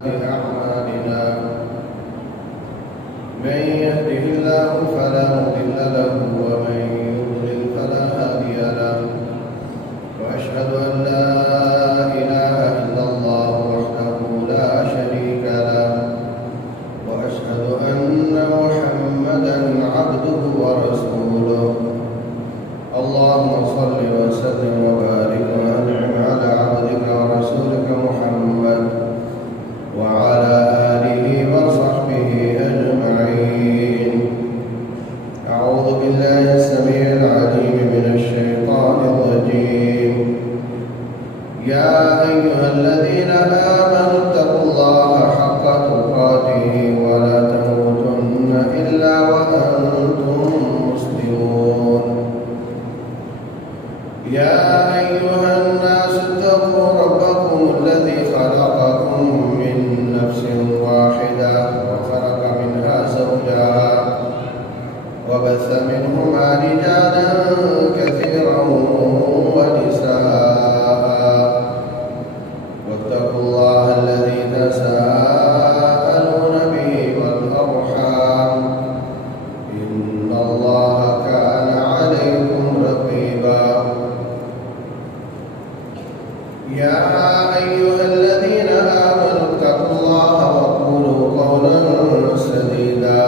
أعمالنا من يهده الله فلا مضل له ومن يضلل فلا هادي له وأشهد أن لا إله إلا الله وحده لا شريك له وأشهد أن محمدا عبده ورسوله اللهم صل وسلم وبارك وأنعم على عبدك ورسولك محمد وعلى آله وصحبه أجمعين. أعوذ بالله السميع العليم من الشيطان الرجيم. يا أيها الذين آمنوا اتقوا الله حق تقاته ولا تموتن إلا وأنتم مسلمون. يا أيها الناس اتقوا ربكم الذي خلقكم من نفس واحدة وخلق منها زوجها وبث منهما رجالا كثيرا ونساء واتقوا الله الذي تساءلون به والأرحام إن الله كان عليكم رقيبا. يا أيها الذين آمنوا اتقوا الله وقولوا قولا سديدا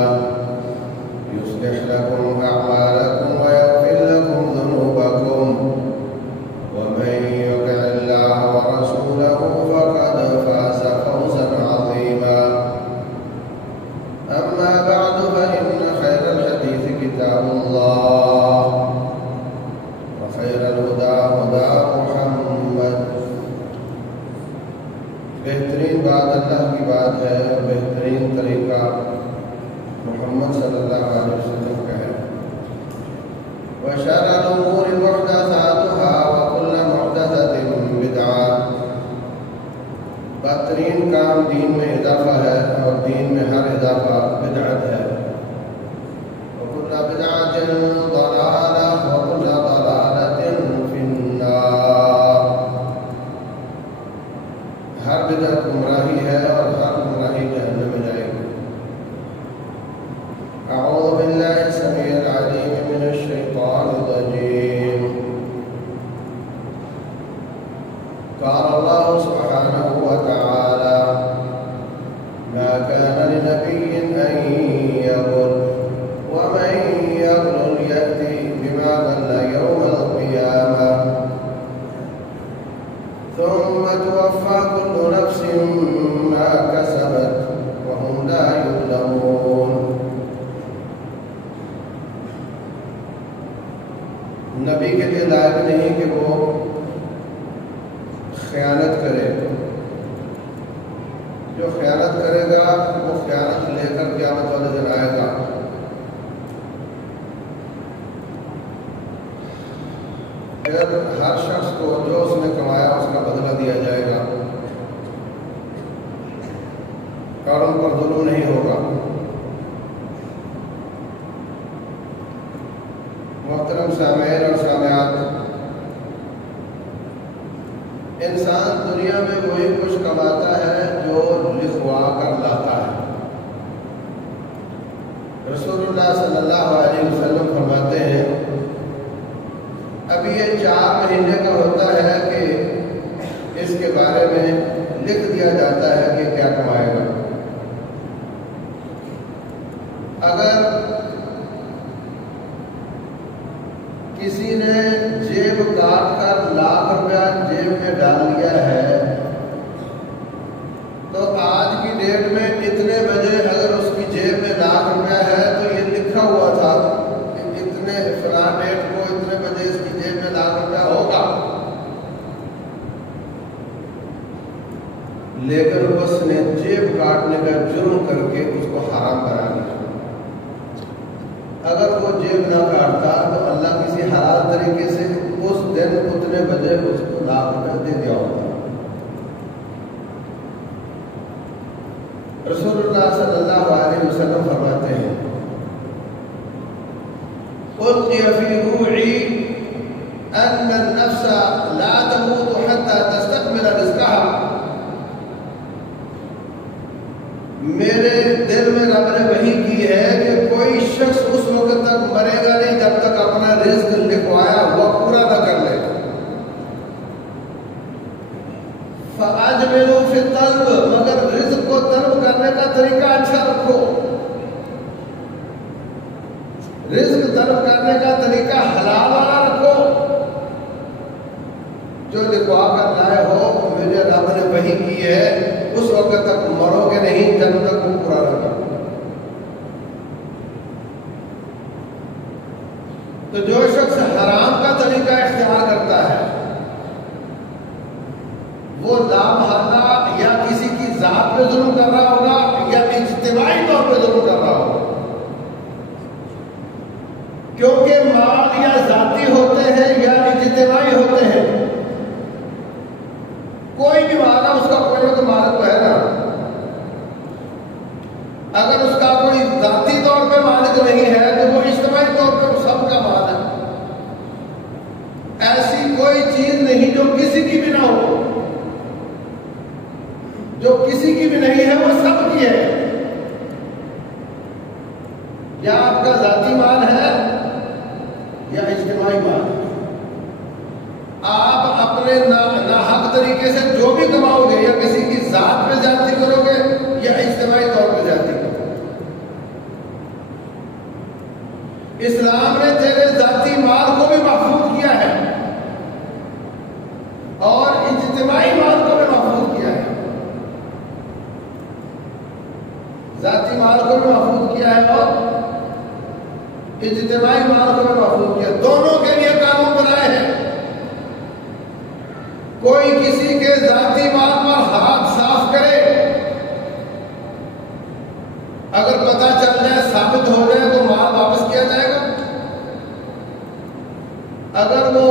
يصلح لكم أعمالكم ويغفر لكم ذنوبكم ومن يطع الله ورسوله فقد فاز فوزا عظيما. أما بعد فإن خير الحديث كتاب الله وخير الهدى هدى محمد. بہترین بات اللہ کی بات ہے اور بہترین طریقہ محمد صلی اللہ علیہ وسلم کا ہے. وشر الأمور محدثاتها وكل محدثة بدعة. بہترین کام دین میں اضافہ ہے اور دین میں ہر اضافہ بدعت ہے. وكل بدعة ضلالة وكل ضلالة في النار. ہر بدعت گمراہی ہے اور ہر گمراہی جہنم میں جائے گی. اعوذ باللہ السمیع العلیم من الشیطان الرجیم. قال اللہ سبحانہ وتعالی ما كان لنبي أن يغل ومن يغل يأتي بما غل يوم القيامة ثم توفى كل نفس ما كسبت وهم لا يظلمون. نبی کے لیے لائق نہیں کہ وہ خیانت کرے. جو خیانت کرے گا وہ خیانت لے کر قیامت والے دن آئے گا. پھر ہر شخص کو جو اس نے کمایا اس کا بدلہ دیا جائے گا اور ان پر ظلم نہیں ہوگا. محترم سامعین اور سامعات، انسان دنیا میں وہی کچھ کماتا ہے جو لکھوا کر لاتا ہے. رسول اللہ صلی اللہ علیہ وسلم فرماتے ہیں ابھی یہ 4 مہینے کا ہوتا ہے کہ اس کے بارے میں لکھ دیا جاتا ہے کہ کیا کمائے گا. اگر کسی نے جیب کاٹ کر ₹1,00,000 جیب میں ڈال لیا ہے تو آج کی ڈیٹ میں اتنے بجے اگر اس کی جیب میں ₹1,00,000 ہے تو یہ لکھا ہوا تھا کہ اتنے فلاں ڈیٹ کو اتنے بجے اس کی جیب میں ₹1,00,000 ہوگا. لیکن اس نے جیب کاٹنے کا جرم کر کے اس کو حرام کرا دیا. اگر وہ جیب نہ کاٹتا تو اللہ کسی حلال طریقے سے اس دن اتنے بجے اس کو ₹1,00,000 دے دیا ہوتا. رسول اللہ صلی اللہ علیہ وسلم فرماتے ہیں ألقي في روعي أن النفس لا تموت حتى تستكمل رزقها. میرے دل میں رب نے وحی کی ہے کہ کوئی شخص اس وقت تک مرے گا نہیں جب تک اپنا رزق لکھوایا ہوا پورا نہ کر لے. فَأَجْمِلُوا فِي الطَّلْبِ، مگر رزق کو طلب کرنے کا طریقہ اچھا رکھو. رزق طلب کرنے کا طریقہ حلال والا رکھو. جو لکھوا کر لائے ہو میرے رب نے وحی کی ہے اس وقت تک مرو گے نہیں جب تک وہ پورا نہ کرو. تو جو شخص حرام کا طریقہ اختیار کرتا ہے وہ لا محالہ یا کسی کی ذات پہ ظلم کر رہا ہوگا یا اجتماعی طور پہ ظلم کر رہا ہوگا. کیونکہ مال یا ذاتی ہوتے ہیں یا اجتماعی ہوتے ہیں. کوئی بھی مالا اس کا کوئی نہ کوئی مالک تو ہے نا. اگر اس کا کوئی ذاتی طور پہ مالک نہیں ہے تو وہ اجتماعی طور پہ سب کا مال ہے. ایسی کوئی چیز نہیں جو کسی کی بھی نہ ہو. جو کسی کی بھی نہیں ہے وہ سب کی ہے. یا آپ کا ذاتی مال ہے یا اجتماعی مال. آپ اپنے ناحق طریقے سے جو بھی کماؤ گے یا کسی کی ذات پہ زیادتی کرو گے یا اجتماعی طور پہ زیادتی کرو گے. اسلام نے تیرے ذاتی مال کو بھی محفوظ کیا ہے اور اجتماعی مال کو بھی محفوظ کیا ہے. ذاتی مال کو بھی محفوظ کیا ہے اور اجتماعی مال کو بھی محفوظ کیا. دونوں کے لیے قانون بنائے ہیں. کوئی کسی کے ذاتی مال پر ہاتھ صاف کرے اگر پتہ چل جائے ثابت ہو جائے تو مال واپس کیا جائے گا. اگر وہ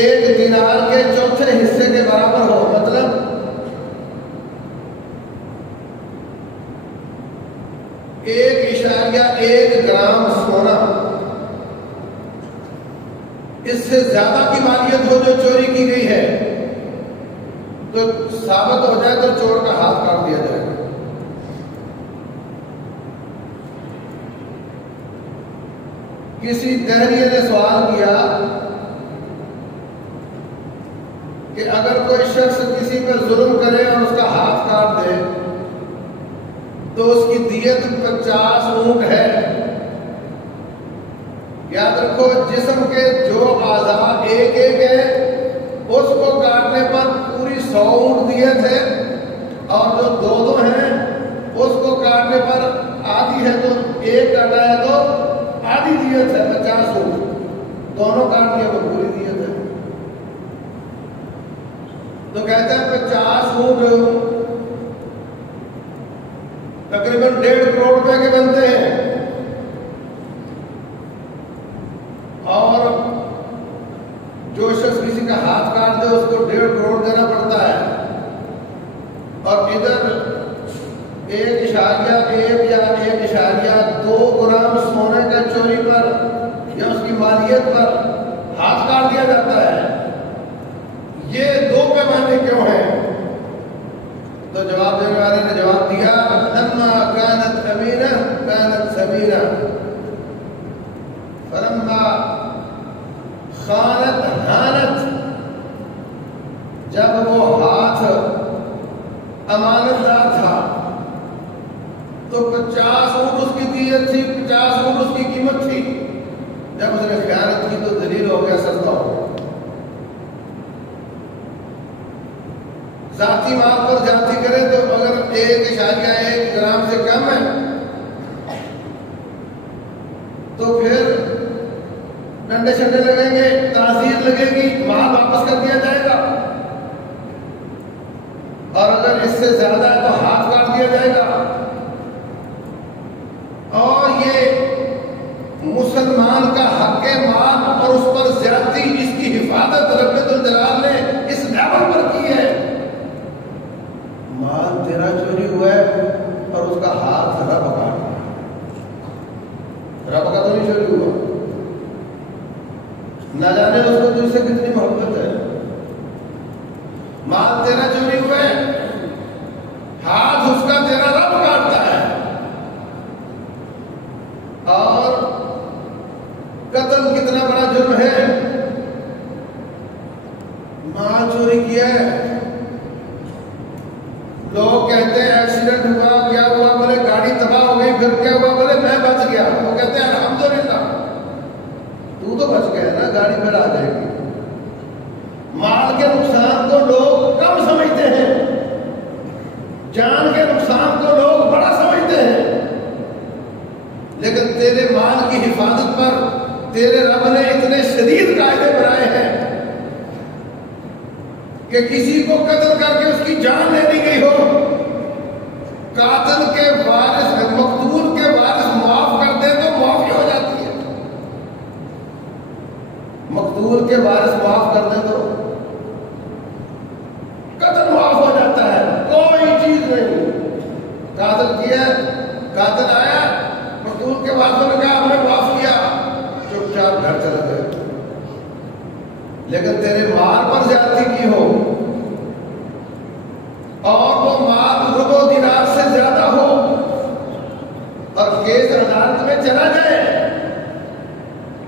1 دینار کے چوتھے حصے کے برابر ہو مطلب 1.1 گرام سونا اس سے زیادہ کی مالیت ہو جو چوری کی گئی ہے تو ثابت ہو جائے تو چور کا ہاتھ کاٹ دیا جائے گا. کسی دہریے نے سوال کیا کہ اگر کوئی شخص کسی پر ظلم کرے اور اس کا ہاتھ کاٹ دے تو اس کی دیت 50 اونٹ ہے. یاد رکھو جسم کے جو اعضاء ایک ہے اس کو کاٹنے پر پوری 100 اونٹ دیت ہے اور جو 2 ہیں اس کو کاٹنے پر آدھی ہے تو ایک کاٹا ہے تو آدھی دیت ہے 50 اونٹ. دونوں کاٹ دیا تو پوری دیت ہے. تو کہتا ہے 50 اونٹ تقریباً 1.5 کروڑ روپے کے بنتے ہیں اور جو شخص کسی کا ہاتھ کاٹ دے اس کو 1.5 کروڑ دینا پڑتا ہے. اور ادھر 1.1 یا 1.2 گرام سونے کا چوری پر یا اس کی مالیت پر ہاتھ کاٹ دیا جاتا ہے. یہ 2 پیمانے کیوں ہیں؟ تو جواب دینے والے نے جواب دیا لما كانت امینہ كانت سمینہ فلما خانت ہانت. جب وہ ہاتھ امانت دار تھا تو 50 اونٹ اس کی دیت تھی, 50 اونٹ اس کی قیمت تھی. جب اس نے خیانت کی تو ذلیل ہو گیا, سستا ہو گیا. ذاتی مال پر زیادتی کرے تو اگر 1.1 گرام سے کم ہے تو پھر ڈنڈے شنڈے لگیں گے, تعزیر لگے گی, مال واپس کر دیا جائے گا. اور اگر اس سے زیادہ ہے تو ہاتھ کاٹ دیا جائے گا. اور یہ مسلمان کا حق مال اور اس پر زیادتی, اس کی حفاظت رب الجلال نے اس لیول پر کی ہے. مال تیرا چوری ہوا ہے اور اس کا ہاتھ رب کاٹ رہا ہے. رب کا تو نہیں چوری ہوا, نہ جانے اس کو تجھ سے کتنی محبت ہے. مال تیرا چوری ہوا ہے, ہاتھ اس کا تیرا رب لوگ کہتے ہیں ایکسیڈنٹ ہوا، کیا ہوا؟ بولے گاڑی تباہ ہو گئی، پھر کیا ہوا؟ بولے میں بچ گیا۔ وہ کہتے ہیں الحمدللہ، تو بچ گیا نا، گاڑی پھر آ جائے گی۔ مال کے نقصان کو لوگ کم سمجھتے ہیں، جان کے نقصان کو لوگ بڑا سمجھتے ہیں، لیکن تیرے مال کی حفاظت پر تیرے رب نے اتنے شدید قاعدے بنائے ہیں کہ کسی کو قتل کر کے اس کی جان لے دی گئی ہو، قاتل کے وارث مقتول کے وارث معاف کر دے تو معافی ہو جاتی ہے، مقتول کے وارث معاف کر دے تو قتل معاف ہو جاتا ہے، کوئی چیز نہیں۔ قاتل کیا، قاتل آیا، مقتول کے وارثوں نے کہا ہم نے معاف کیا، چپ چاپ گھر چلا گئے۔ لیکن تیرے مال پر زیادتی کی ہو اور وہ مال ربع دینار سے زیادہ ہو اور کیس عدالت میں چلا جائے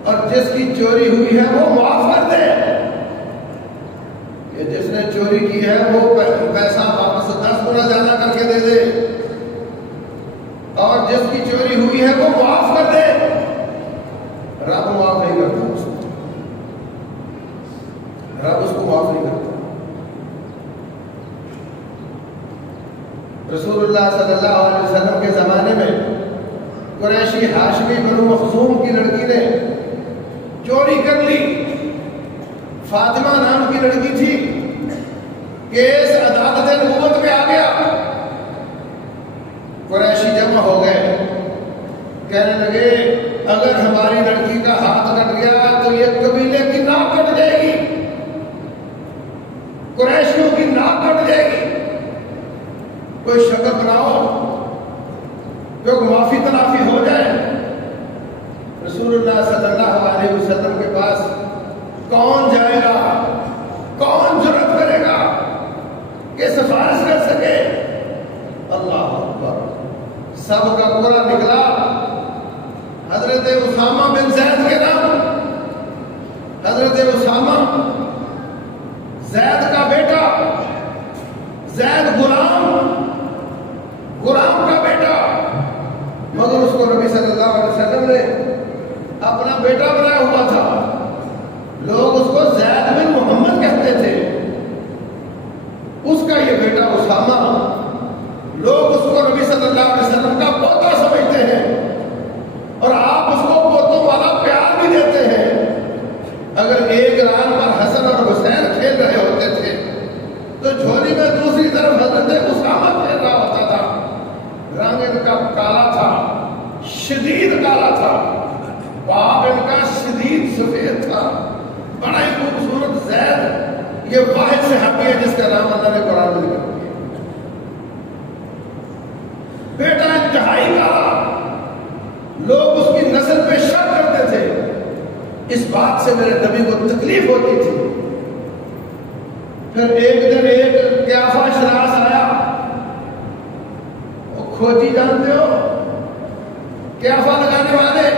اور جس کی چوری ہوئی ہے وہ معاف کر دے، کہ جس نے چوری کی ہے وہ پیسہ واپس 10 گنا زیادہ کر کے دے دے، اور جس کی چوری ہوئی ہے وہ معاف کر دے، رب معاف نہیں کرتا اس کو، رب اس کو معاف نہیں کرتا۔ رسول اللہ صلی اللہ علیہ وسلم کے زمانے میں قریشی ہاشمی بنو مخزوم کی لڑکی نے چوری کر لی، فاطمہ نام کی لڑکی تھی، کیس عدالت نبوت میں آ گیا، قریشی جمع ہو گئے، کہنے لگے اگر ہماری لڑکی کا ہاتھ کٹ گیا تو یہ قبیلے کی ناک کٹ جائے گی، قریشیوں کی ناک کٹ جائے گی، کوئی شکل بناؤ جو معافی تلافی ہو جائے۔ رسول اللہ صلی اللہ علیہ وسلم کے پاس کون جائے گا، کون جرأت کرے گا کہ سفارش کر سکے؟ اللہ اکبر، سب کا پورا نکلا حضرت اسامہ بن زید کے نام۔ حضرت اسامہ زید کا بیٹا، زید غلام کا بیٹا، مگر اس کو نبی صلی اللہ علیہ وسلم نے اپنا بیٹا بنایا ہوا تھا، لوگ اس کو زید بن محمد کہتے تھے، اس کا یہ بیٹا اسامہ، لوگ اس کو نبی صلی اللہ علیہ وسلم کا پوتا سمجھتے ہیں اور آپ اس کو پوتوں والا پیار بھی دیتے ہیں۔ اگر ایک ران پر حسن اور حسین کھیل رہے ہوتے تھے تو جھولی میں دوسری طرف حضرت اسامہ کھیل رہا ہوتا تھا، رنگ ان کا کالا تھا، شدید کالا تھا، باپ ان کا شدید سفید تھا، بڑا ہی خوبصورت زید یہ واحد صحابی ہے جس کا نام اللہ نے قرآن میں ذکر کیا۔ بیٹا انتہائی کالا، لوگ اس کی نسل پہ شک کرتے تھے، اس بات سے میرے نبی کو تکلیف ہوتی تھی۔ پھر ایک دن ایک قیافہ شراس آیا، وہ کھوجی جانتے ہو، قیافہ لگانے والے،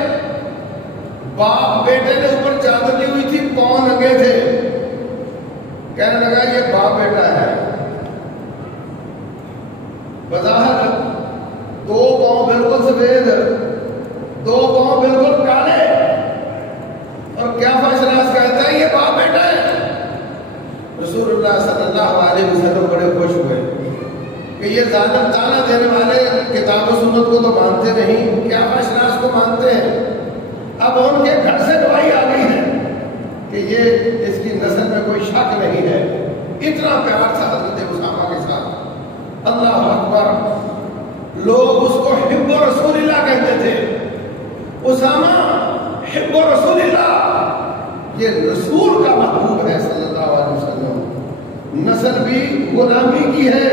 باپ بیٹے نے اوپر چادر لی ہوئی تھی، پاؤں ننگے تھے، کہنے لگا یہ باپ بیٹا ہے، بظاہر دو پاؤں بالکل سفید، دو پاؤں بالکل کالے، اور قیافہ شراس کہتا ہے یہ باپ بیٹا ہے۔ رسول اللہ صلی اللہ علیہ وسلم بڑے خوش ہوئے کہ یہ ظالم تانا دینے والے کتاب و سنت کو تو مانتے نہیں، قیافہ شراس کو مانتے ہیں۔ اب ان کے گھر سے دعائی آ گئی ہے کہ یہ اس کی نسل میں کوئی شک نہیں ہے۔ اتنا پیار تھا حضرت اسامہ کے ساتھ، اللہ اکبر۔ لوگ اس کو حب رسول اللہ کہتے تھے، اسامہ حب رسول اللہ، یہ رسول کا محبوب ہے صلی اللہ علیہ وسلم۔ نسل بھی غلامی کی ہے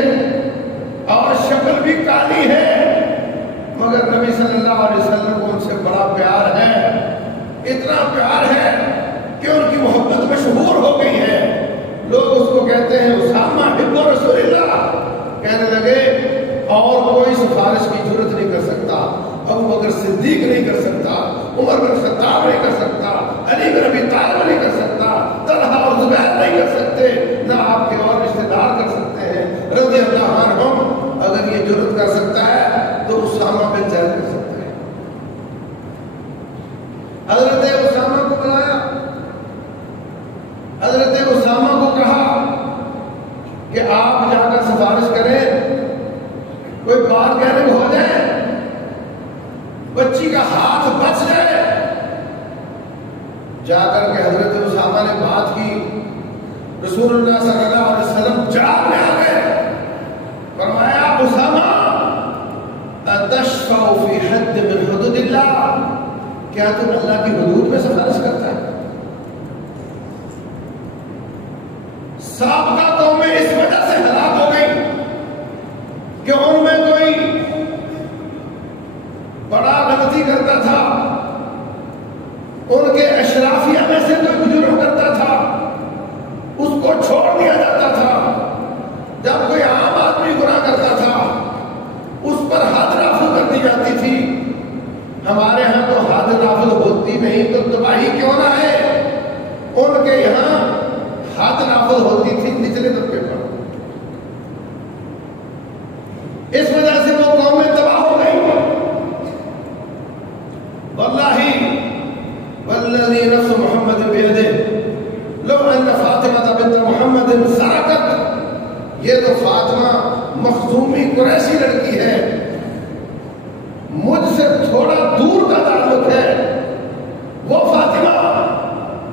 اور شکل بھی کالی ہے، مگر نبی صلی اللہ علیہ وسلم کو ان سے بڑا پیار ہے، اتنا پیار ہے کہ ان کی محبت مشہور ہو گئی ہے۔ لوگ اس کو کہتے ہیں اسامہ حب رسول اللہ، کہنے لگے اور کوئی سفارش کی ضرورت نہیں کر سکتا، ابو بکر صدیق نہیں کر سکتا، عمر بن خطاب نہیں کر سکتا، علی بن ابی طالب نہیں کر سکتا، طلحہ اور زبیر نہیں کر سکتے، نہ آپ کے اور رشتے دار کر سکتے ہیں رضی اللہ عنہم۔ تلوار گیرنگ ہو جائے، بچی کا ہاتھ بچ جائے، جا کر کے حضرت اسامہ نے بات کی، رسول اللہ صلی اللہ علیہ وسلم چار میں آ گئے، فرمایا اسامہ اتشفع فی حد من حدود اللہ، کیا تم اللہ کی حدود میں سفارش کرتا ہے؟ سابقہ قومیں اس وجہ سے ہلاک ہو گئی کہ ان میں کوئی بڑا غلطی کرتا تھا، ان کے اشرافیہ میں سے کوئی جرم کرتا تھا، اس کو چھوڑ دیا جاتا تھا۔ جب کوئی عام آدمی گناہ کرتا تھا اس پر حد نافذ کر دی جاتی تھی۔ ہمارے ہاں تو حد نافذ ہوتی نہیں تو تباہی کیوں نہ ہے، ان کے یہاں حد نافذ ہوتی تھی نچلے طبقے پر، اس وجہ سے وہ قومیں تباہ ہو گئی۔ واللہ والذی نفس محمد بیدہ لو ان فاطمہ بنت محمد سرقت، یہ تو فاطمہ مخزومی قریشی لڑکی ہے، مجھ سے تھوڑا دور کا تعلق ہے، وہ فاطمہ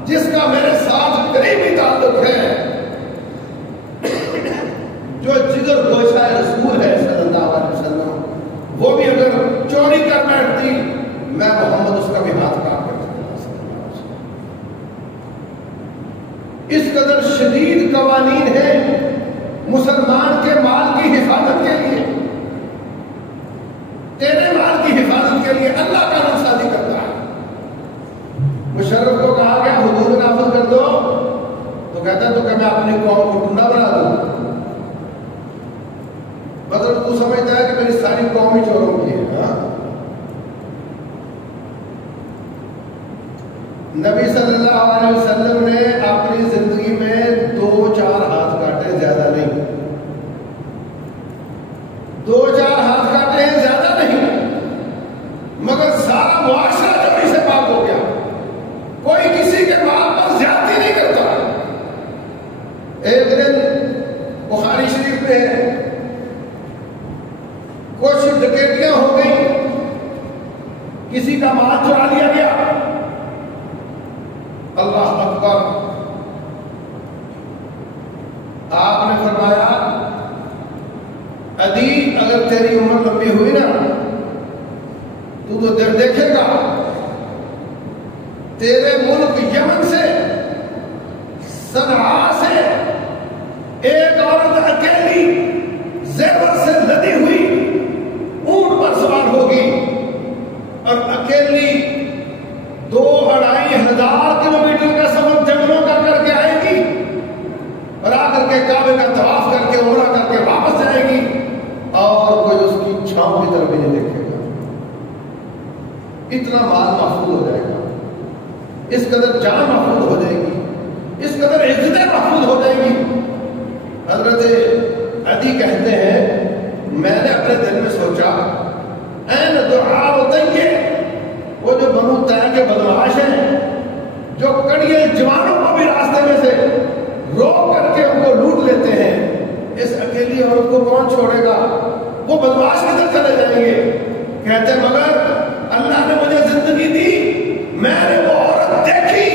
جس کا میرے ساتھ قریبی تعلق ہے، جو جگر گوشہ رسول ہے صلی اللہ علیہ وسلم، وہ بھی اگر چوری کر بیٹھتی میں محمد اس کا بھی ہاتھ کاٹ کر اس قدر شدید قوانین ہیں مسلمان کے مال کی حفاظت کے لیے، تیرے مال کی حفاظت کے لیے اللہ قانون سازی کرتا ہے۔ مشرف کو کہا گیا حدود نافذ کر دو تو کہتا ہے تو کہ میں اپنی قوم کو ٹنڈا بنا دوں، مطلب تو سمجھتا ہے کہ میری ساری قوم ہی چوروں کی ہے۔ ہاں، نبی صلی اللہ علیہ وسلم نے اپنی زندگی میں 2-4 ہاتھ کاٹے، زیادہ نہیں، 2-4 ہاتھ کاٹے ہیں، زیادہ نہیں، مگر سارا معاشرہ چوری سے پاک ہو گیا، کوئی کسی کے مال پر زیادتی نہیں کرتا۔ ایک دن بخاری شریف میں ہے، کچھ ڈکیتیاں ہو گئی، کسی کا مال چرا لیا گیا، اللہ اکبر، آپ نے فرمایا عدی اگر تیری عمر لمبی ہوئی نا تو دیکھے گا تیرے ملک یمن سے، صنعاء سے ایک عورت اکیلی زیور سے لدی ہوئی اونٹ پر سوار ہوگی اور اکیلی 2-2.5 ہزار کلومیٹر کا سفر جنگلوں کا کر کے آئے گی اور آ کر کے کعبے کا طواف کر کے عمرہ کر کے واپس جائے گی اور کوئی اس کی چھاؤں کی طرف نہیں دیکھے گا۔ اتنا مال محفوظ ہو جائے گا، اس قدر جان محفوظ ہو جائے گی، اس قدر عزتیں محفوظ ہو جائے گی۔ حضرت عدی کہتے ہیں میں نے اپنے دل میں سوچا این دعاء طیہ، وہ جو بنو طے کے بدمعاش ہیں جو کڑیے جوانوں کو بھی راستے میں سے روک کر کے ان کو لوٹ لیتے ہیں، اس اکیلی عورت کو کون چھوڑے گا، وہ بدمعاش کدھر چلے جائیں گے؟ کہتے مگر اللہ نے مجھے زندگی دی، میں نے وہ عورت دیکھی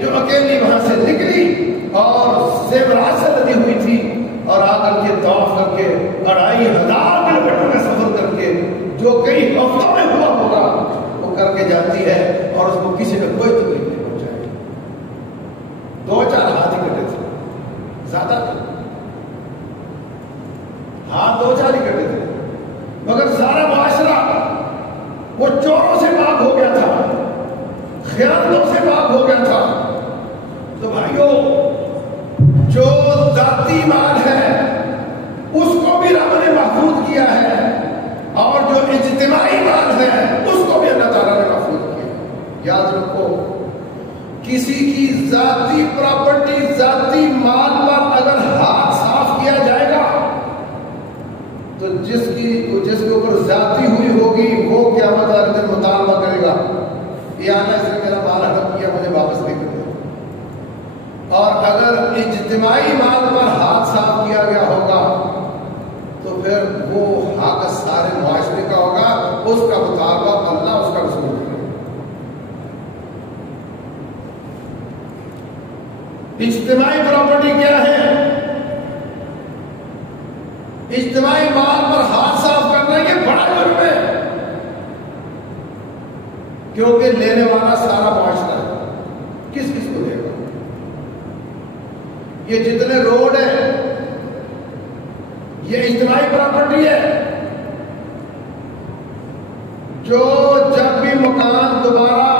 جو اکیلی وہاں سے نکلی اور زیورات سے لدی ہوئی تھی اور آ کر کے طواف کر کے 2,500 کلومیٹر کا سفر کر کے جو کئی ہفتوں میں ہوا ہوگا وہ کر کے جاتی ہے اور اس کو کسی میں کوئی تکلیف نہیں پہنچائے۔ 2-4 ہاتھ ہی کٹے تھے، زیادہ تھے، ہاتھ 2-4 ہی کٹے تھے، مگر سارا معاشرہ وہ چوروں سے پاک ہو گیا تھا، خیانتوں سے پاک ہو گیا تھا۔ تو بھائیوں جو ذاتی مال ہے اس کو بھی رب نے محفوظ کیا ہے اور جو اجتماعی مال ہے اس کو بھی اللہ تعالیٰ نے محفوظ کیا۔ یاد رکھو کسی کی ذاتی پراپرٹی، ذاتی مال پر اگر ہاتھ صاف کیا جائے گا تو جس کے اوپر ذاتی ہوئی ہوگی وہ قیامت والے دن مطالبہ کرے گا، یہ آنا اس نے میرا مال ہڑپ کیا، مجھے واپس لے کر دے۔ اور اگر اجتماعی مال پر ہاتھ صاف کیا گیا ہوگا تو پھر وہ حق سارے اس کا مطالبہ اللہ اس کا رسول کرے. اجتماعی پراپرٹی کیا ہے؟ اجتماعی مال پر ہاتھ صاف کرنا یہ بڑا جرم ہے، کیونکہ لینے والا سارا معاشرہ ہے. کس کس کو دے گا؟ یہ جتنے روڈ ہیں یہ اجتماعی پراپرٹی ہے. جو جب بھی مکان دوبارہ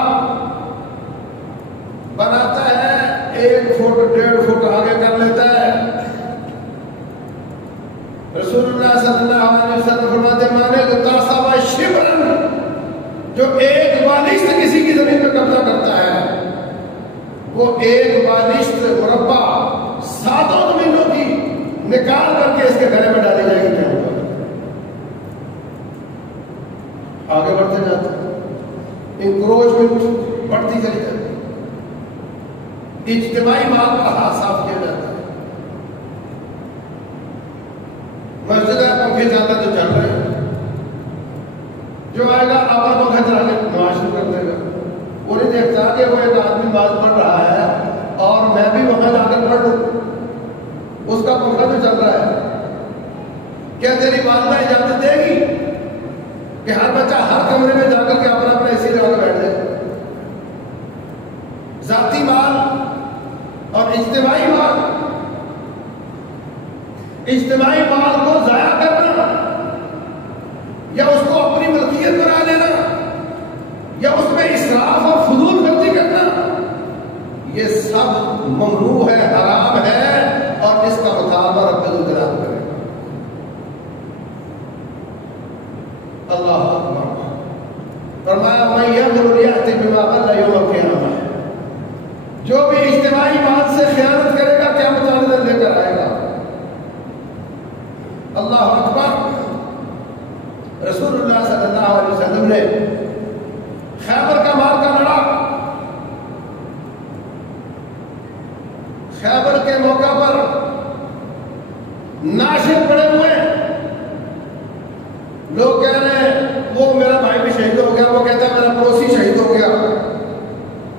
بناتا ہے 1 فٹ 1.5 فٹ آگے کر لیتا ہے. رسول اللہ صلی اللہ علیہ وسلم فرماتے ہیں مانے لتاسا شبرن، جو 1 بالشت کسی کی زمین پہ قبضہ کرتا ہے وہ 1 بالشت مربع 7 زمینوں کی نکال کر کے اس کے گھرے میں ڈالی جائے گی. آگے بڑھتے جاتے انکروچمنٹ بڑھتی چلی جاتی. اجتماعی مال کا ہاتھ صاف کیا جاتا ہے. مسجد ہے پنکھے زیادہ جو چل رہے ہیں، جو آئے گا آپ پنکھا چلا کے نماز شروع کر دے گا. وہ نہیں دیکھتا کہ وہ ایک آدمی نماز پڑھ رہا ہے اور میں بھی وہاں جا کر پڑھ لوں. اس کا پنکھا جو چل رہا ہے، کیا تیری والدہ اجازت دے گی کہ ہر بچہ ہر کمرے میں جا کر کے اپنا اپنا اسی لگا کے بیٹھ جائے؟ ذاتی مال اور اجتماعی مال، اجتماعی مال کو ضائع کرنا یا اس کو اپنی ملکیت بنا لینا یا اس میں اسراف اور فضول خرچی کرنا، یہ سب ممنوع ہے، حرام ہے، اور اس کا مطالبہ رب الجلال کرے. اللہ اکبر. فرمایا من یغل یأتی بما غل یوم القیامہ، جو بھی اجتماعی مال سے خیانت کرے گا قیامت والے دن لے کر آئے گا. اللہ اکبر. رسول اللہ صلی اللہ علیہ وسلم نے خیبر کا مال کا لڑا، خیبر کے موقع پر ناشد پڑے ہوئے لوگ کہہ رہے ہیں وہ میرا بھائی بھی شہید ہو گیا، وہ کہتا ہے میرا پڑوسی شہید ہو گیا،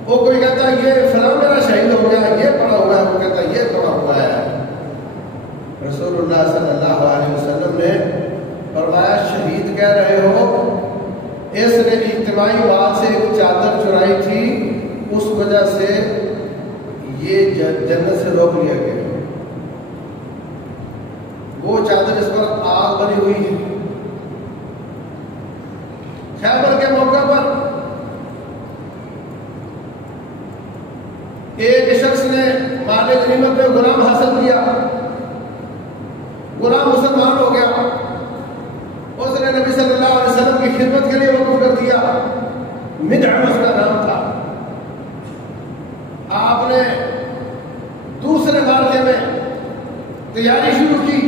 وہ کوئی کہتا ہے یہ فلاں میرا شہید ہو گیا، یہ پڑا ہوا ہے، وہ کہتا ہے یہ پڑا ہوا ہے. رسول اللہ صلی اللہ علیہ وسلم نے فرمایا شہید کہہ رہے ہو، اس نے اجتماعی مال سے ایک چادر چرائی تھی، اس وجہ سے یہ جنت سے روک لیا گیا. وہ چادر اس پر آگ بنی ہوئی ہے. خیبر کے موقع پر ایک شخص نے مال غنیمت میں غلام حاصل کیا، غلام مسلمان ہو گیا. اس نے نبی صلی اللہ علیہ وسلم کی خدمت کے لیے وقف کر دیا. مدعم اس کا نام تھا. آپ نے دوسرے مارکے میں تیاری شروع کی.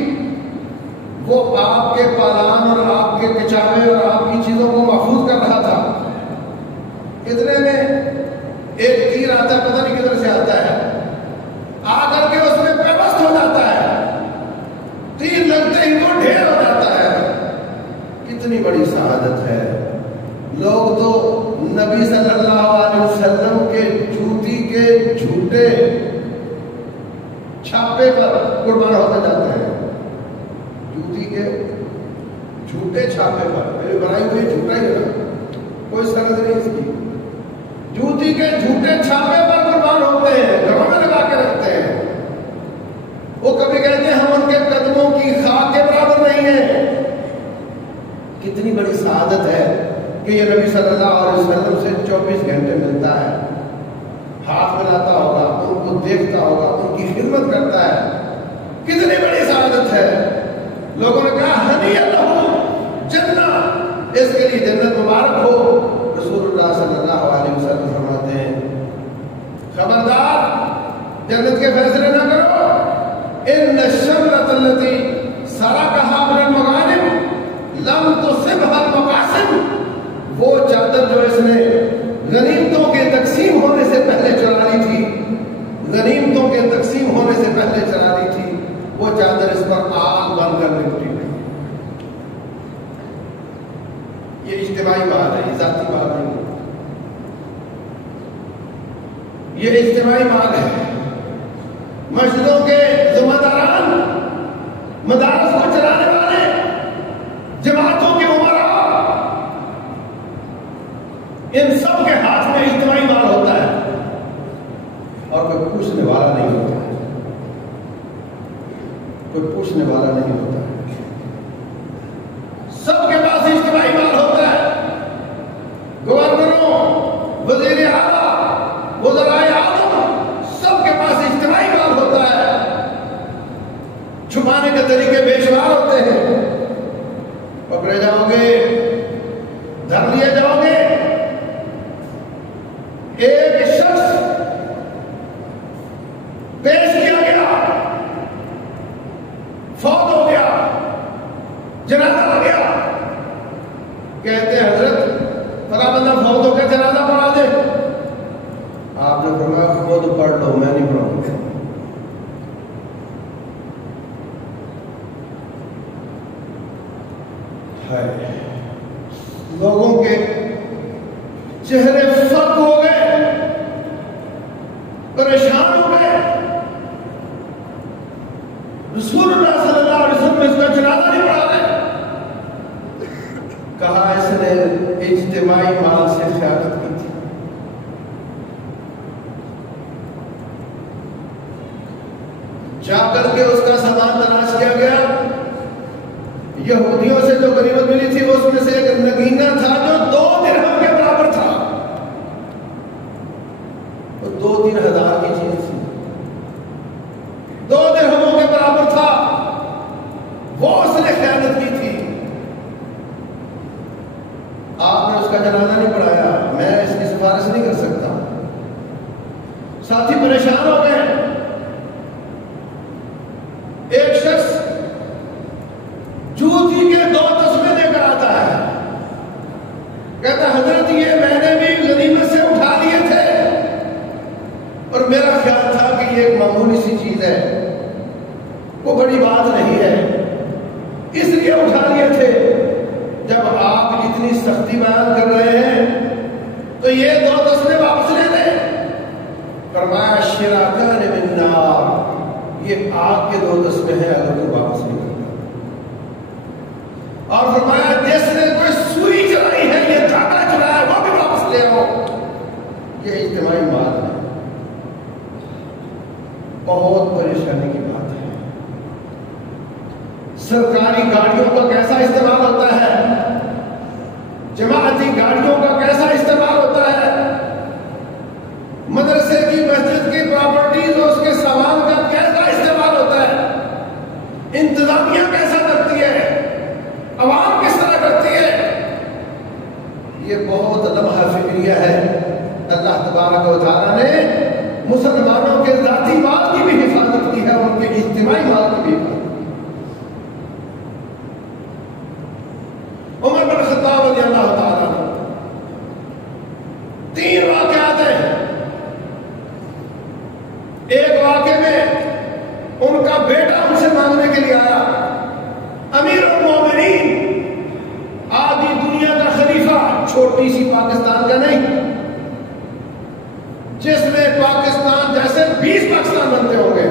وہ آپ کے پالان اور آپ کے کچاوے اور آپ کی چیزوں کو محفوظ کر رہا تھا. اتنے میں ایک تیر آتا ہے، پتہ نہیں کدھر سے آتا ہے، آ کر کے اس میں پیوست ہو جاتا ہے. تیر لگتے ہی وہ ڈھیر ہو جاتا ہے. کتنی بڑی سعادت ہے. لوگ تو نبی صلی اللہ علیہ وسلم کے جوتی کے جھوٹے چھاپے پر قربان ہوتے جاتے ہیں. جوتی کے جھوٹے چھاپے پر، میری بنائی ہوئی جھوٹا ہی ہے، کوئی سند نہیں اس کی. جوتی کے جھوٹے چھاپے پر قربان ہوتے ہیں، گھروں میں لگا کے رکھتے ہیں. وہ کبھی کہتے ہیں ہم ان کے قدموں کی خاک کے برابر نہیں ہیں. کتنی بڑی سعادت ہے کہ یہ نبی صلی اللہ علیہ وسلم سے 24 گھنٹے ملتا ہے، ہاتھ ملاتا ہوگا، ان کو دیکھتا ہوگا، ان کی خدمت کرتا ہے. کتنی بڑی سعادت ہے. لوگوں نے کہا ہنی اللہ جنت، اس کے لیے جنت مبارک ہو. رسول اللہ صلی اللہ علیہ وسلم فرماتے ہیں خبردار جنت کے فیصلے نہ کرو. ان الشملۃ التي سرقها من المغانم لم تصبها المقاسم، وہ چادر جو اس نے غنیمتوں کے تقسیم ہونے سے پہلے چرا لی تھی، غنیمتوں کے تقسیم ہونے سے پہلے چرا لی تھی، وہ چادر اس پر آگ بن کر نپٹی گئی. یہ اجتماعی مال ہے، یہ ذاتی مال نہیں، یہ اجتماعی مال ہے۔ مسجدوں کے ذمہ داران، مدارس کو چلانے والے، جماعتوں کے عمراء، ان سب کے ہاتھ میں اجتماعی مال ہوتا ہے اور کوئی پوچھنے والا نہیں ہوتا ہے، کوئی پوچھنے والا نہیں ہوتا ہے، سب کے پاس اجتماعی مال ہوتا ہے۔ گورنروں، وزیر اعلیٰ، وزرائے اعظم، سب کے پاس اجتماعی مال ہوتا ہے۔ چھپانے کے طریقے بے شمار ہوتے ہیں، پکڑے جاؤ گے، دھر لیے جاؤ گے۔ ایک شخص پیش کیا گیا، فوت ہو گیا، جنازہ آ گیا، کہتے ہیں حضرت فلاں بندہ فوت ہو کے جنازہ پڑھا دے۔ آپ نے فرمایا خود پڑھ لو، میں نہیں پڑھاؤں گا۔ لوگوں کے چہرے فک ہو گئے، پریشان ہو گئے۔ رسول اللہ صلی اللہ علیہ وسلم اس کا جنازہ نہیں پڑھا رہے، کہا اس نے اجتماعی مال سے خیانت کی تھی۔ جا کر کے اس کا سامان تلاش کیا گیا، یہودیوں سے جو غنیمت ملی تھی اس میں سے ایک نگینہ تھا جو 2 درہم کے برابر تھا، وہ 2-3 ہزار کی چیز تھی، 2 درہموں کے برابر تھا، وہ اس نے خیانت کی تھی۔ آپ نے اس کا جنازہ نہیں پڑھایا، میں اس کی سفارش نہیں کر سکتا۔ ساتھی پریشان ہو گئے۔ ایک شخص جوتی کے 2 تسمے دے کر آتا ہے، کہتا حضرت یہ میں نے بھی غنیمت سے اٹھا لیے تھے اور میرا خیال تھا کہ یہ ایک معمولی سی چیز ہے، وہ بڑی بات نہیں ہے، اس لیے اٹھا لیے تھے۔ جب آپ اتنی سختی بیان کر رہے ہیں تو یہ 2 تسمے واپس لے لیں۔ فرمایا شراکان من نار، یہ آگ کے 2 تسمے ہیں، اگر تو واپس نہیں کرتا۔ اور فرمایا جس نے کوئی سوئی چلائی ہے، یہ دھاگا چلایا، وہ بھی واپس لے آؤ۔ یہ اجتماعی مال ہے، بہت پریشانی کی بات ہے۔ سرکاری گاڑیوں کا کیسا استعمال ہوتا ہے، جماعتی گاڑیوں کا کیسا استعمال ہوتا ہے، مدرسے کی مسجد کی پراپرٹیز اور اس کے سامان کا کیسا استعمال ہوتا ہے، انتظامیہ کیسا کرتی ہے، عوام کس طرح کرتی ہے، یہ بہت لمحہ فکریہ ہے۔ اللہ تبارک و تعالیٰ نے مسلمانوں کے ذاتی مال کی بھی حفاظت کی ہے، ان کے اجتماعی مال کی بھی حفاظت۔ عمر بن خطاب رضی اللہ تعالیٰ 3 واقعات ہیں۔ ایک واقعے میں ان کا بیٹا ان سے مانگنے کے لیے آیا، امیر المومنین، آدھی دنیا کا خلیفہ، چھوٹی سی پاکستان کا نہیں، جس میں پاکستان جیسے 20 پاکستان بنتے ہوں گے،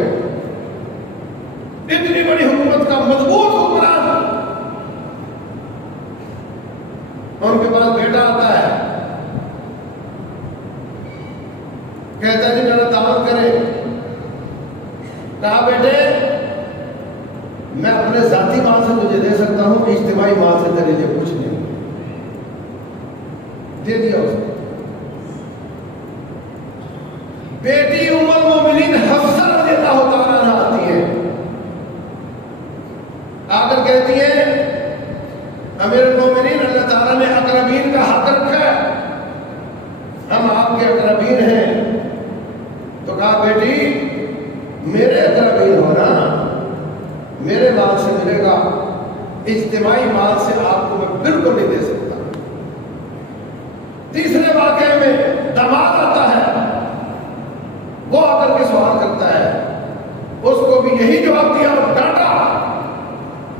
اتنی بڑی حکومت کا مضبوط حکمران، ان کے پاس بیٹا آتا ہے، کہتا ہے جی میرا دعوت کرے۔ کہا بیٹے میں اپنے ذاتی مال سے تجھے دے سکتا ہوں، اجتماعی مال سے تیرے لیے کچھ نہیں۔ دے دیا اس نے۔ بیٹی ام المومنین حفصہ رضی اللہ تعالیٰ عنہ آتی ہے، آ کر کہتی ہے امیر المومنین اللہ تعالیٰ نے اقربین کا حق رکھا ہے، ہم آپ کے اقربین ہیں۔ تو کہا بیٹی میرے اقربین ہونا میرے مال سے ملے گا، اجتماعی مال سے آپ کو میں بالکل نہیں دے سکتا۔ تیسرے واقعے میں داماد آتا ہے، وہ آ کر کے سوال کرتا ہے، اس کو بھی یہی جواب دیا اور ڈانٹا،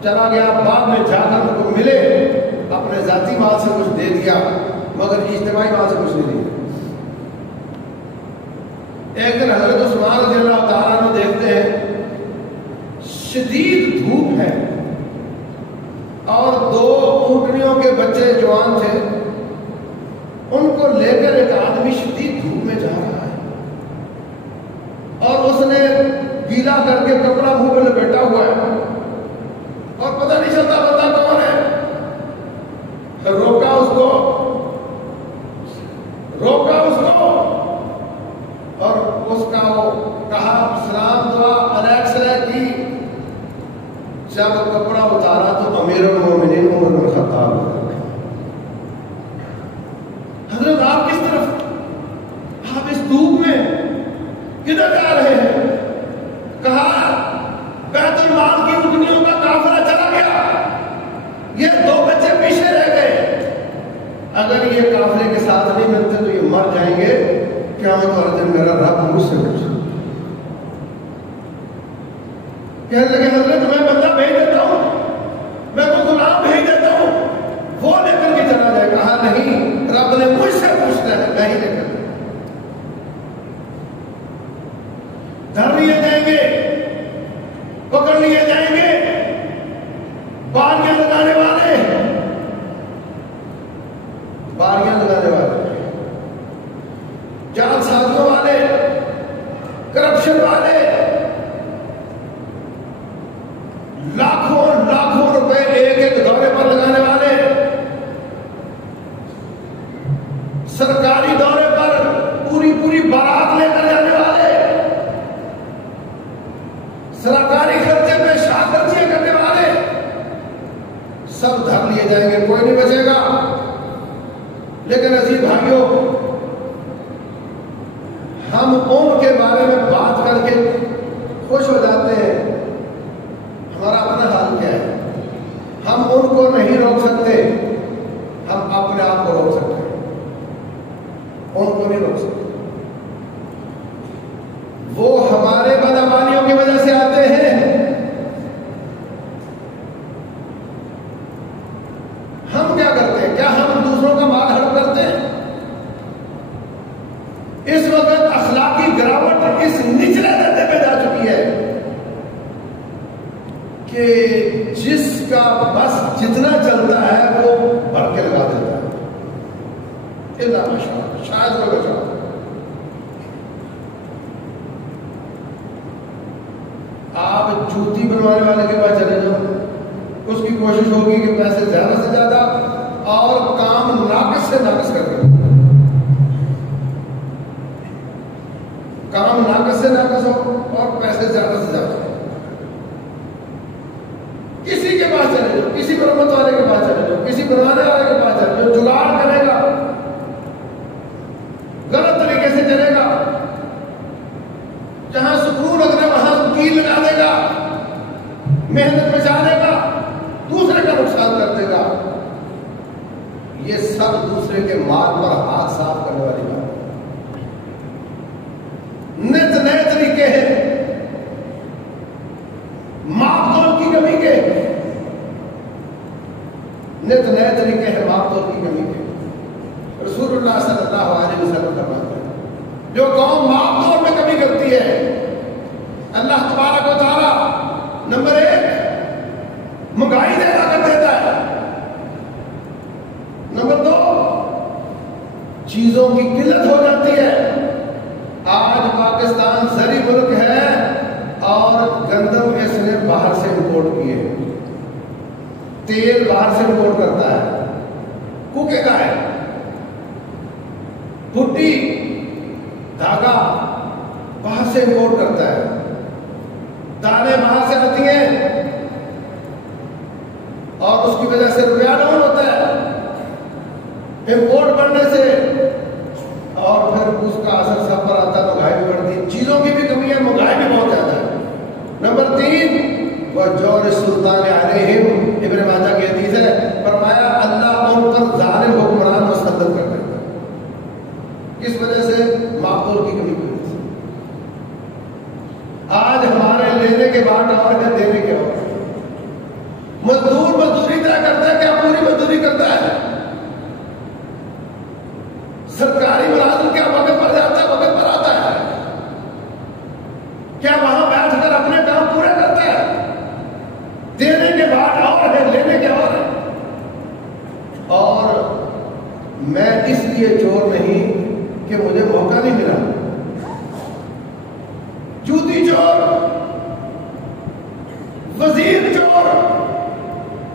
چلا گیا۔ بعد میں جا کر ان کو ملے، اپنے ذاتی مال سے کچھ دیا مگر اجتماعی وہاں سے کچھ نہیں دیا. ایک دن حضرت عثمان رضی اللہ تعالیٰ عنہ دیکھتے ہیں شدید دھوپ ہے اور 2 اونٹنیوں کے بچے جوان تھے، ان کو لے کر ایک آدمی شدید دھوپ میں جا رہا ہے اور اس نے گیلا کر کے کپڑا منہ پہ لپیٹا ہوا ہے اور پتہ نہیں چلتا بندہ کون ہے. روکا اس کو اور اس کا وہ کہا سلام دعا علیہ کی. جب کپڑا اتارا تو امیر المومنین عمر بن خطاب حضرت آپ کس طرف، آپ اس دھوپ میں کدھر جا رہے ہیں؟ کہا بیت المال کی اونٹنیوں کا قافلہ چلا گیا، یہ 2 بچے پیچھے رہ گئے، اگر یہ قافلے کے ساتھ نہیں ملتے تو یہ مر جائیں گے، قیامت والے دن میرا رب مجھ سے پوچھے. کہنے لگے حضرت میں بندہ بھیج دیتا ہوں، میں کو غلام بھیج دیتا ہوں، وہ لے کر کے چلا جائے. کہا نہیں، رب نے مجھ سے پوچھنا ہے، میں ہی لے کر دھر لیے جائیں گے، پکڑ لیے جائیں گے. باریاں لگانے والے جال سازوں والے، کرپشن والے، لاکھوں روپے ایک دورے پر لگانے والے، سرکاری دورے پر پوری بارات لے کر جانے والے، سرکاری خرچے میں شاہ خرچیاں کرنے والے، سب دھر لیے جائیں گے، کوئی نہیں بچے گا. لیکن عزیز بھائیوں، ہم ان کے بارے میں بات کر کے خوش ہو جاتے ہیں. ہمارا اپنا حال کیا ہے؟ ہم ان کو نہیں روک سکتے، ہم اپنے آپ کو روک سکتے ہیں، ان کو نہیں روک سکتے. وہ ہمارے بدعمالیوں کی وجہ سے آتے ہیں، ہم کیا کرتے ہیں؟ کیا ہم دوسروں کا مال ہڑپ کرتے ہیں؟ اس وقت اخلاقی گراوٹ اس نچلے درجے پہ جا چکی ہے کہ جس کا بس جتنا چلتا ہے وہ بھر کے لگا دیتا ہے. اللہ ماشاءاللہ، شاید کوئی بچا. آپ جوتی بنوانے والے کے پاس چلے جاؤ، اس کی کوشش ہوگی کہ پیسے زیادہ سے زیادہ اور کام ناقص سے ناقص کر کے، کام ناقص سے ناقص ہو اور پیسے زیادہ سے زیادہ. کسی کے پاس چلے جاؤ، کسی مرمت والے کے پاس چلے جاؤ، کسی بنانے والے کے پاس چلے جاؤ، جگاڑ کرے گا، غلط طریقے سے چلے گا، جہاں سکون لگ رہا وہاں کیل لگا دے گا، محنت بچا دے گا، دوسرے کا نقصان کر دے گا. یہ سب دوسرے کے مال پر ہاتھ صاف کرنے والی بات ہے. نت نئے طریقے ہیں ماپ تول کی کمی کے، نت نئے طریقے ہیں ماپ تول کی کمی کے. رسول اللہ صلی اللہ علیہ وسلم فرماتے ہیں جو قوم ماپ تول میں کمی کرتی ہے اللہ تبارک و تعالی نمبر 1 مہنگائی زیادہ کر دیتا ہے، نمبر 2 چیزوں کی قلت ہو جاتی ہے. آج پاکستان زرعی ملک ہے اور گندم اس نے باہر سے امپورٹ کیے، تیل باہر سے امپورٹ کرتا ہے، کوکے کا ہے، بھٹی دھاگا باہر سے امپورٹ کرتا ہے، دالیں باہر سے آتی ہیں اور اس کی وجہ سے روپیہ ڈاؤن ہوتا ہے امپورٹ بڑھنے سے، اور پھر اس کا اثر سب پر آتا ہے، مہنگائی بھی بڑھتی ہے. چیزوں کی بھی کمی ہے، مہنگائی بھی بہت زیادہ ہے. نمبر 3 وَجَوْرِ السُّلْطَانِ عَلَيْهِمْ، ابن ماجہ کی حدیث ہے، فرمایا اللہ ان پر ظالم حکمران مسلط کر دیتا ہے. کس وجہ سے؟ معقول کی کمی کی وجہ سے. آج ہمارے لینے کے بعد اور ہے، دینے کے اور. مزدور مزدوری طے کرتا ہے، کیا پوری مزدوری کرتا ہے؟ میں اس لیے چور نہیں کہ مجھے موقع نہیں ملا. جوتی چور، وزیر چور،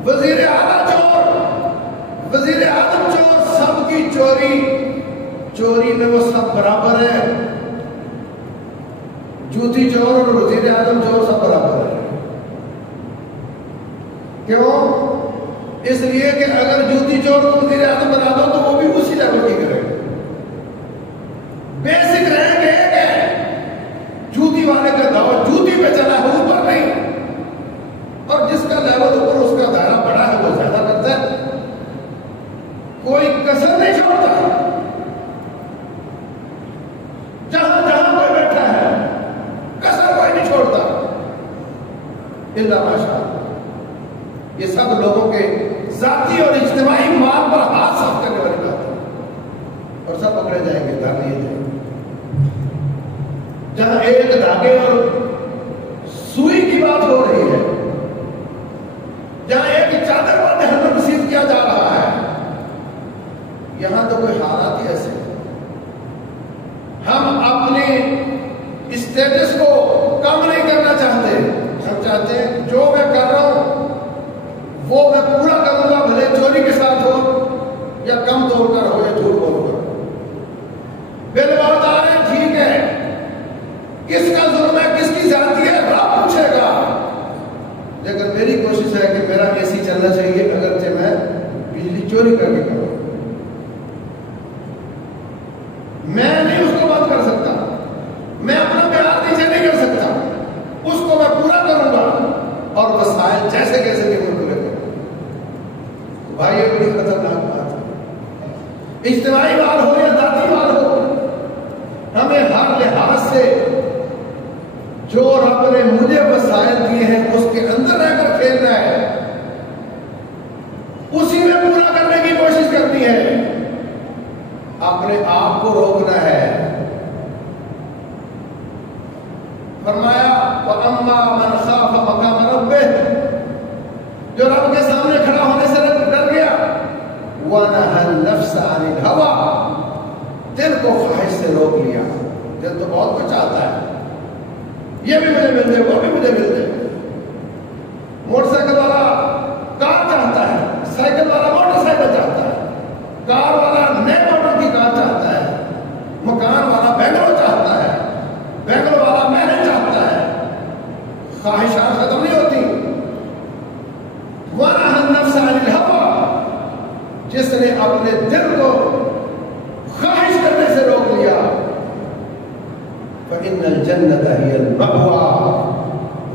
وزیر اعلیٰ چور، وزیر اعظم چور، سب کی چوری میں وہ سب برابر ہے. جوتی چور اور وزیر اعظم چور سب برابر ہے. کیوں؟ اس لیے کہ اگر جوتی چور کو وزیر اعظم بنا دو تو وہ بھی اسی لیول کی کرے. بیسک رینک ایک ہے. جوتی والے کا دعویٰ جوتی پہ چلا ہے، اوپر نہیں. اور جس کا لیول اوپر اس کا دائرہ بڑا ہے وہ زیادہ کرتا ہے. کوئی کسر نہیں چھوڑتا. جہاں کوئی بیٹھا ہے کسر کوئی نہیں چھوڑتا. الا ماشاء اللہ. یہ سب لوگوں کے ذاتی اور اجتماعی مال پر ہاتھ صاف کرنے والی بات ہے. اور سب پکڑے جائیں گے، دھر لیے جائیں گے. جہاں ایک دھاگے اور سوئی کی بات ہو رہی ہے، جہاں ایک چادر پر جہنم نصیب کیا جا رہا ہے، یہاں تو کوئی حالات ہی ایسے. ہم اپنے اسٹیٹس کو کم نہیں کرنا چاہتے. ہم چاہتے ہیں جو میں کر رہا ہوں وہ میں پورا کروں گا، بھلے چوری کے ساتھ ہو یا کم توڑ کر ہو یا جھوٹ بول کر. بل بردار ہے، ٹھیک ہے. کس کا ظلم ہے، کس کی زیادتی ہے، رب پوچھے گا. لیکن میری کوشش ہے کہ میرا اے سی چلنا چاہیے، اگرچہ میں بجلی چوری کر کے کروں. میں نہیں اس کو بند کر سکتا، میں اپنا پیار نیچے نہیں کر سکتا. اس کو میں پورا کروں گا اور وسائل جیسے کیسے بھی ملک لے. بھائی یہ بڑی خطرناک بات ہے. اجتماعی مال ہو یا ذاتی مال ہو، ہمیں ہر لحاظ سے جو رب نے مجھے وسائل دیے ہیں اس کے اندر رہ کر کھیلنا ہے، اسی میں پورا کرنے کی کوشش کرنی ہے. اپنے آپ کو روکنا ہے. فرمایا وَأَمَّا مَنْ خَافَ مَقَامَ رَبِّهِ، جو رب کے سامنے کھڑا ہونے سے ڈر گیا. وَنَهَى النَّفْسَ عَنِ الْهَوَىٰ، دل کو خواہش سے روک لیا. دل تو بہت کچھ چاہتا ہے، یہ بھی مجھے مل جائے، وہ بھی مجھے مل جائے. موٹر سائیکل والا کار چاہتا ہے، سائیکل والا موٹر سائیکل چاہتا ہے، کار والا نئے ماڈل کی کار چاہتا ہے، مکان والا بینگلو چاہتا ہے، بینگلو والا محل چاہتا ہے. خواہشات ختم نہیں ہوتی. وَنَهَى النَّفْسَ عَنِ الْهَوَىٰ، جس نے اپنے دل کو خواہش کرنے سے روک لیا. فَإِنَّ الْجَنَّةَ هِيَ الْمَأْوَىٰ،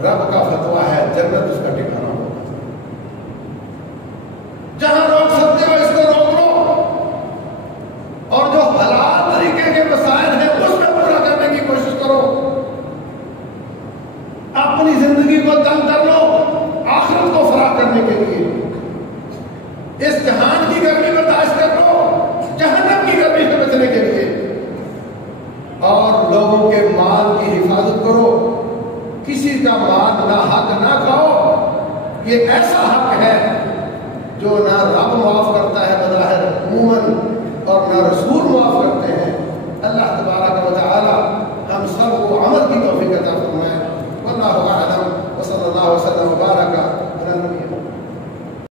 رب کا فتویٰ ہے جنت اس کا ٹھکانہ ہوگا. جہاں روک سکتے ہو اس کو روک لو، اور جو حلال طریقے کے مسائل ہیں اس میں پورا کرنے کی کوشش کرو. اپنی زندگی کو تنگ کر لو آخرت کو فراغ کرنے کے لیے. اس جہان کی گرمی برداشت کر لو جہنم کی گرمی سے بچنے کے لیے. اور لوگوں کے مال کی حفاظت کرو. کسی کا مال نہ حق نہ کھاؤ. یہ ایسا حق ہے جو نہ رب معاف